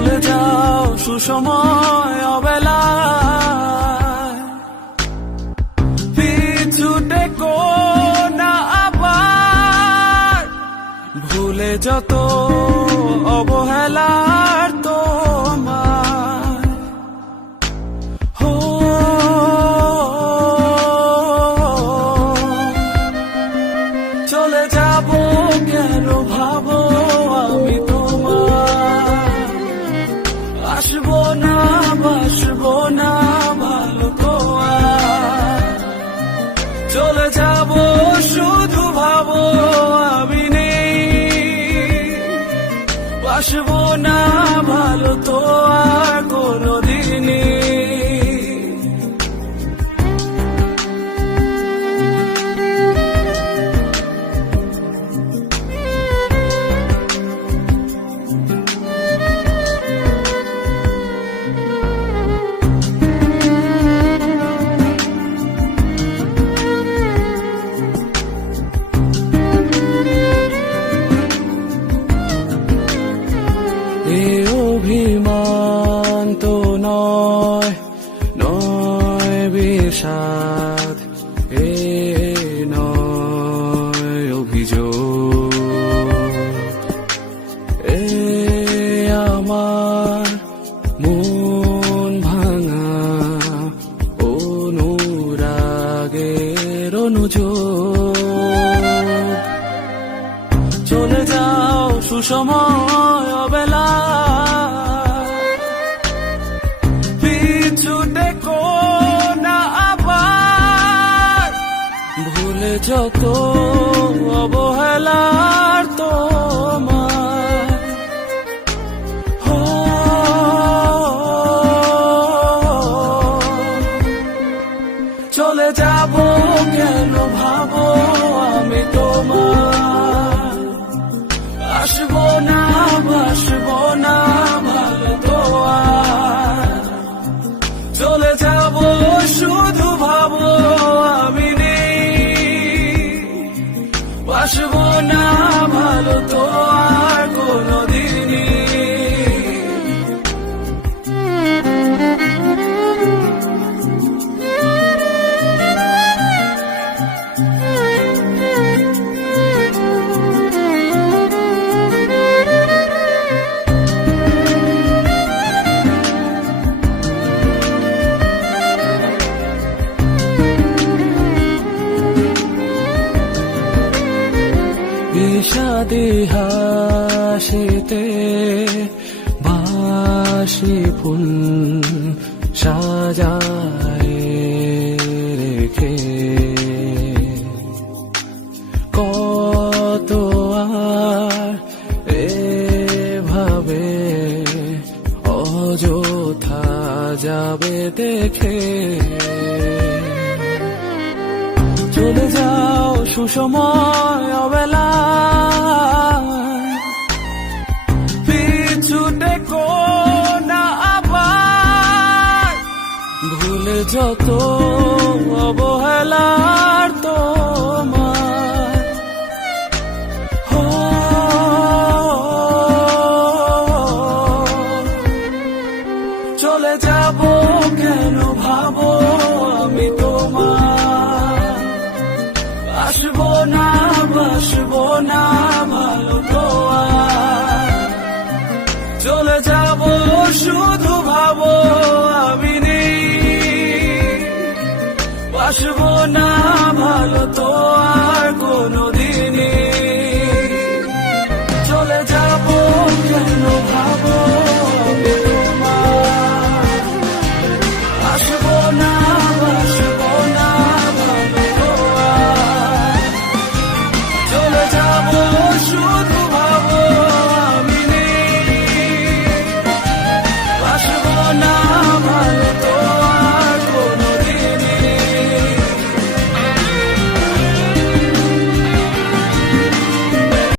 চলে যাও সুসময় অবেলায়, পিছু টেকো না আবার, ভুলে যত অবহেলার তোমার। হো চলে যাব কেন ভাবো আমি তোমার, আসবো না বাসবো না ভালো তো আর। চলে যাব শুধু ভাবো আমি নেই, বাসবো না ভালো তো আর কোনোদিনই। এ অভিমান তো নয়, নয় বিষাদ, এ নয় অভিযোগ, এ আমার মন ভাঙা অনুরাগের অনুযোগ। চলে যাও সুসময় অবেলায়, পিছু টেকো না আবার, ভুলে যত অবহেলার তোমার। হো চলে যাব কেন ভাবো আমি তোমার, আসবো না বাসবো না ভালো তো আর। চলে যাব শুধু ভাবো আমি নেই, বাসবো না ভালো তো আর কোনোদিনই। বিষাদে হাসিতে বাসি ফুল সাজায় রেখে, কত আর এভাবে অযথা যাবে দেখে। চলে যাও সুসময় অবেলায়, পিছু টেকো না আবার, ভুলে যত অবহেলার তোমার। হো চলে যাব কেন ভাবো আমি তোমার, আসবো না বাসবো না ভালো তো আর। চলে যাব শুধু ভাবো আমি নেই, বাসবো না ভালো তো আর কোনো